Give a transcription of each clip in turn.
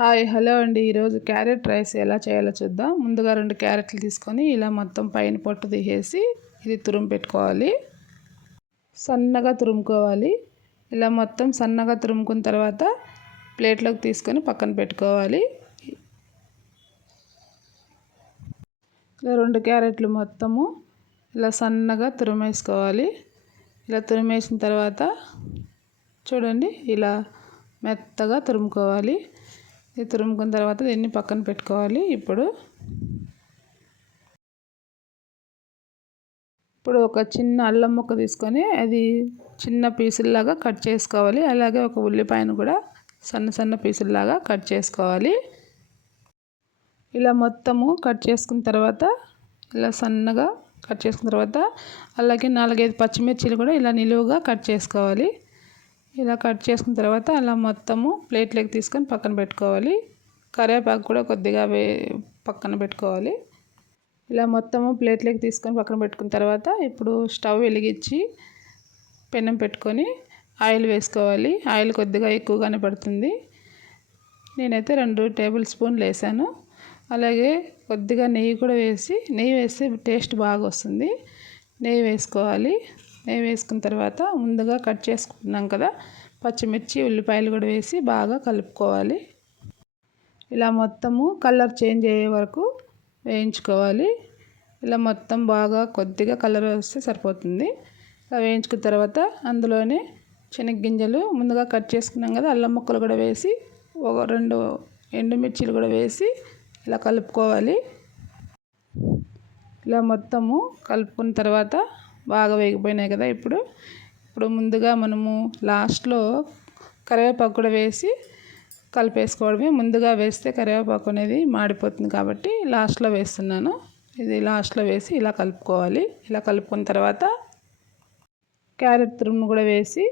Hi hello అండి. ఈరోజు carrot rice ఎలా చేయాలో చూద్దాం. ముందుగా రెండు క్యారెట్లు తీసుకొని ఇలా మొత్తం పైన పొట్టు తీసేసి ఇది తురుము పెట్టుకోవాలి. సన్నగా తురుముకోవాలి. ఇలా మొత్తం సన్నగా తురుముకున్న తర్వాత ప్లేట్లోకి తీసుకొని పక్కన పెట్టుకోవాలి. ఇలా రెండు క్యారెట్లు మొత్తము ఇలా సన్నగా తురుమేసుకోవాలి. ఇలా తురిమేసిన తర్వాత చూడండి ఇలా మెత్తగా తురుముకోవాలి. ఇది తురుముకున్న తర్వాత దీన్ని పక్కన పెట్టుకోవాలి. ఇప్పుడు ఇప్పుడు ఒక చిన్న అల్లం ముక్క తీసుకొని అది చిన్న పీసుల్లాగా కట్ చేసుకోవాలి. అలాగే ఒక ఉల్లిపాయను కూడా సన్న సన్న పీసుల్లాగా కట్ చేసుకోవాలి. ఇలా మొత్తము కట్ చేసుకున్న తర్వాత ఇలా సన్నగా కట్ చేసుకున్న తర్వాత అలాగే నాలుగైదు పచ్చిమిర్చిలు కూడా ఇలా నిలువుగా కట్ చేసుకోవాలి. ఇలా కట్ చేసుకున్న తర్వాత అలా మొత్తము ప్లేట్లోకి తీసుకొని పక్కన పెట్టుకోవాలి. కరివేపాకు కూడా కొద్దిగా వే పక్కన పెట్టుకోవాలి. ఇలా మొత్తము ప్లేట్లోకి తీసుకొని పక్కన పెట్టుకున్న తర్వాత ఇప్పుడు స్టవ్ వెలిగించి పెనం పెట్టుకొని ఆయిల్ వేసుకోవాలి. ఆయిల్ కొద్దిగా ఎక్కువగానే పడుతుంది. నేనైతే రెండు టేబుల్ స్పూన్లు వేసాను. అలాగే కొద్దిగా నెయ్యి కూడా వేసి నెయ్యి వేస్తే టేస్ట్ బాగా వస్తుంది. నెయ్యి వేసుకోవాలి. అవి వేసుకున్న తర్వాత ముందుగా కట్ చేసుకున్నాం కదా పచ్చిమిర్చి ఉల్లిపాయలు కూడా వేసి బాగా కలుపుకోవాలి. ఇలా మొత్తము కలర్ చేంజ్ అయ్యే వరకు వేయించుకోవాలి. ఇలా మొత్తం బాగా కొద్దిగా కలర్ వస్తే సరిపోతుంది. ఇలా వేయించుకున్న తర్వాత అందులోనే శనగ్గింజలు ముందుగా కట్ చేసుకున్నాం కదా అల్లం ముక్కలు కూడా వేసి ఒక రెండు ఎండుమిర్చీలు కూడా వేసి ఇలా కలుపుకోవాలి. ఇలా మొత్తము కలుపుకున్న తర్వాత బాగా వేగిపోయినాయి కదా ఇప్పుడు. ఇప్పుడు ముందుగా మనము లాస్ట్లో కరివేపాకు కూడా వేసి కలిపేసుకోవడమే. ముందుగా వేస్తే కరివేపాకు అనేది మాడిపోతుంది కాబట్టి లాస్ట్లో వేస్తున్నాను. ఇది లాస్ట్లో వేసి ఇలా కలుపుకోవాలి. ఇలా కలుపుకున్న తర్వాత క్యారెట్ తురుము కూడా వేసి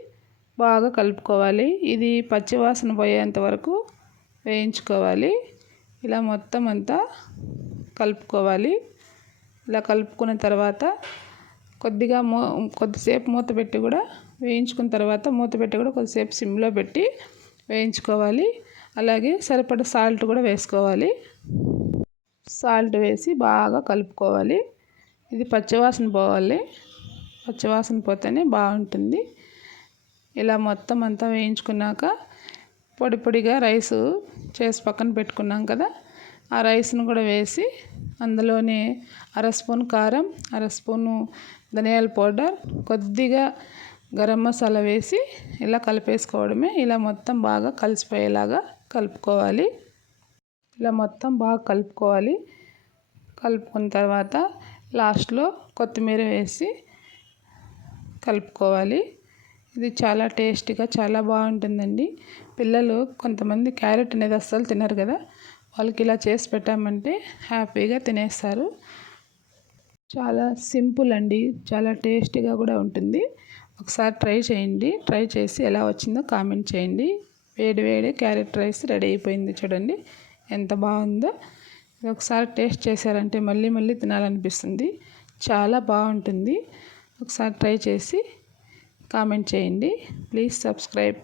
బాగా కలుపుకోవాలి. ఇది పచ్చివాసన పోయేంత వరకు వేయించుకోవాలి. ఇలా మొత్తం అంతా కలుపుకోవాలి. ఇలా కలుపుకున్న తర్వాత కొద్దిగా మూ కొద్దిసేపు మూత పెట్టి కూడా వేయించుకున్న తర్వాత మూత పెట్టి కూడా కొద్దిసేపు సిమ్లో పెట్టి వేయించుకోవాలి. అలాగే సరిపడ సాల్ట్ కూడా వేసుకోవాలి. సాల్ట్ వేసి బాగా కలుపుకోవాలి. ఇది పచ్చివాసన పోవాలి. పచ్చివాసన పోతేనే బాగుంటుంది. ఇలా మొత్తం అంతా వేయించుకున్నాక పొడి పొడిగా రైసు చేసి పక్కన పెట్టుకున్నాం కదా ఆ రైస్ను కూడా వేసి అందులోనే అర స్పూన్ కారం అర స్పూను ధనియాల పౌడర్ కొద్దిగా గరం మసాలా వేసి ఇలా కలిపేసుకోవడమే. ఇలా మొత్తం బాగా కలిసిపోయేలాగా కలుపుకోవాలి. ఇలా మొత్తం బాగా కలుపుకోవాలి. కలుపుకున్న తర్వాత లాస్ట్లో కొత్తిమీర వేసి కలుపుకోవాలి. ఇది చాలా టేస్టీగా చాలా బాగుంటుందండి. పిల్లలు కొంతమంది క్యారెట్ అనేది అస్సలు తినరు కదా. వాళ్ళకి ఇలా చేసి పెట్టామంటే హ్యాపీగా తినేస్తారు. చాలా సింపుల్ అండి. చాలా టేస్టీగా కూడా ఉంటుంది. ఒకసారి ట్రై చేయండి. ట్రై చేసి ఎలా వచ్చిందో కామెంట్ చేయండి. వేడి వేడి క్యారెట్ రైస్ రెడీ అయిపోయింది చూడండి. ఎంత బాగుందో. ఒకసారి టేస్ట్ చేశారంటే మళ్ళీ మళ్ళీ తినాలనిపిస్తుంది. చాలా బాగుంటుంది. ఒకసారి ట్రై చేసి కామెంట్ చేయండి. Please subscribe.